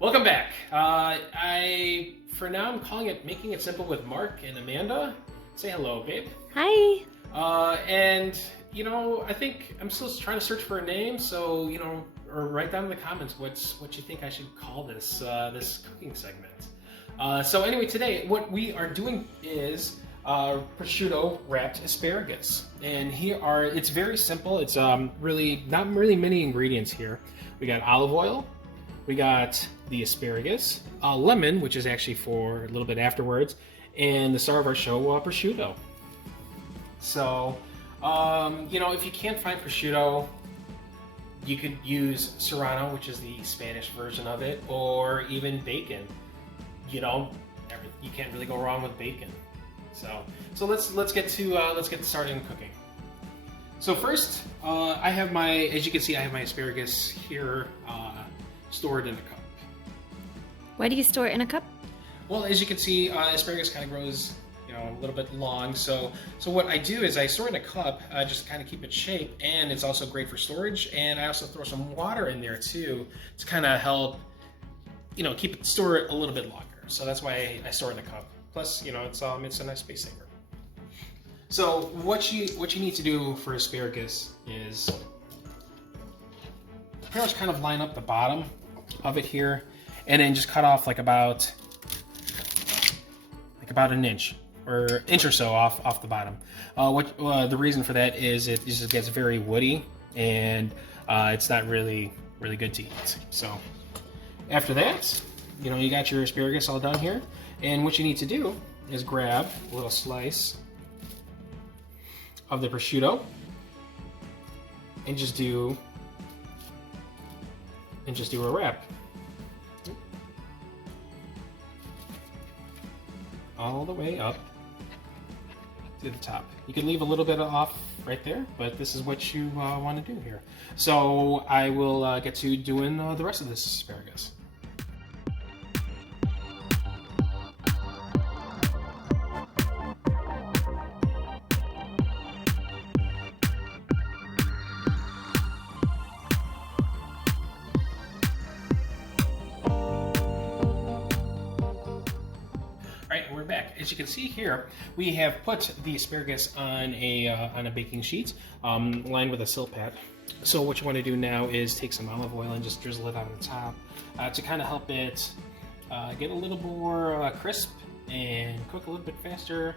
Welcome back. For now, I'm calling it Making It Simple with Mark and Amanda. Say hello, babe. Hi. I think I'm still trying to search for a name, so, or write down in the comments what you think I should call this cooking segment. So anyway, today, what we are doing is prosciutto wrapped asparagus. And it's very simple. It's really not really many ingredients here. We got olive oil. We got the asparagus, lemon, which is actually for a little bit afterwards, and the star of our show, prosciutto. So, if you can't find prosciutto, you could use serrano, which is the Spanish version of it, or even bacon. You can't really go wrong with bacon. So let's get started in cooking. So first, as you can see, I have my asparagus here. Stored in a cup. Why do you store it in a cup? Well, as you can see, asparagus kind of grows, a little bit long. So what I do is I store it in a cup, just kind of keep it shape, and it's also great for storage. And I also throw some water in there too to kind of help, store it a little bit longer. So that's why I store it in a cup. Plus, it's a nice space saver. So what you need to do for asparagus is pretty much kind of line up the bottom of it here, and then just cut off like about an inch or so off the bottom. The reason for that is it just gets very woody, and it's not really good to eat. So after that, you got your asparagus all done here, and what you need to do is grab a little slice of the prosciutto and just do a wrap all the way up to the top. You can leave a little bit off right there, but this is what you want to do here. So I will get to doing the rest of this asparagus. We're back. As you can see here, we have put the asparagus on a baking sheet lined with a silpat. So what you want to do now is take some olive oil and just drizzle it on the top to kind of help it get a little more crisp and cook a little bit faster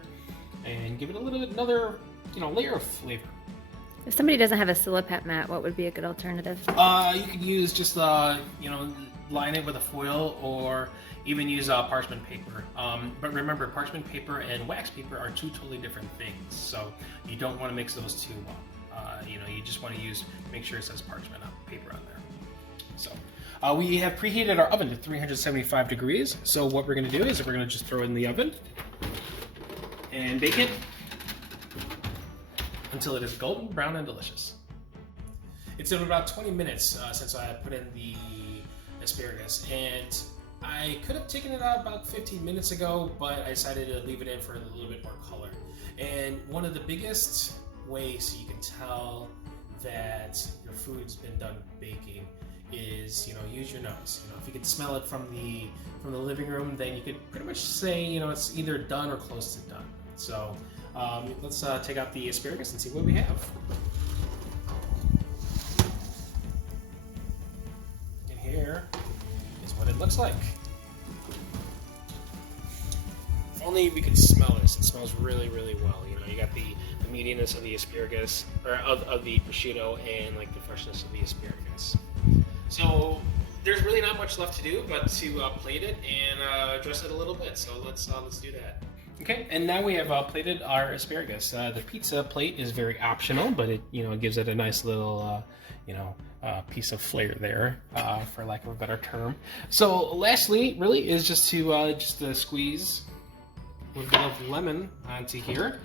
and give it another layer of flavor. If somebody doesn't have a silpat mat, what would be a good alternative? You could use just line it with a foil, or even use parchment paper. But remember, parchment paper and wax paper are two totally different things, so you don't want to mix those two up. You just want to make sure it says parchment paper on there. So we have preheated our oven to 375 degrees. So what we're going to do is we're going to just throw it in the oven and bake it until it is golden brown and delicious. It's been about 20 minutes since I put in the asparagus, and I could have taken it out about 15 minutes ago, but I decided to leave it in for a little bit more color. And one of the biggest ways you can tell that your food's been done baking is, use your nose. If you can smell it from the living room, then you could pretty much say, it's either done or close to done. So let's take out the asparagus and see what we have. And here is what it looks like. If only we could smell this. It smells really, really well. You got the meatiness of the asparagus, or of the prosciutto, and like the freshness of the asparagus. So there's really not much left to do but to plate it and dress it a little bit. So let's do that. Okay, and now we have plated our asparagus. The pizza plate is very optional, but it gives it a nice little piece of flair there, for lack of a better term. So lastly, really, is just to squeeze a little bit of lemon onto here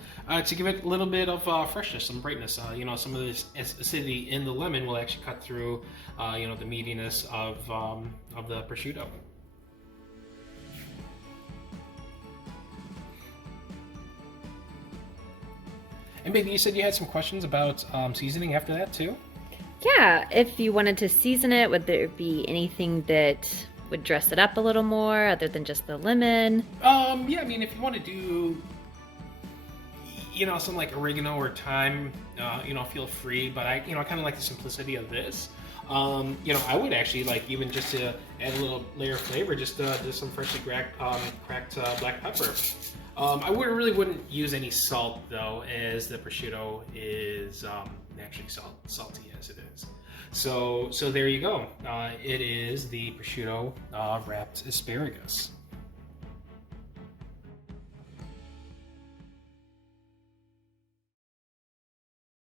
to give it a little bit of freshness, some brightness. Some of this acidity in the lemon will actually cut through the meatiness of the prosciutto. And baby, you said you had some questions about seasoning after that too? Yeah, if you wanted to season it, would there be anything that would dress it up a little more other than just the lemon? Yeah, I mean, if you want to do, some like oregano or thyme, feel free. But I kind of like the simplicity of this. I would actually like even just to add a little layer of flavor, just some freshly cracked black pepper. I wouldn't use any salt though, as the prosciutto is naturally salty as it is. So there you go. It is the prosciutto wrapped asparagus.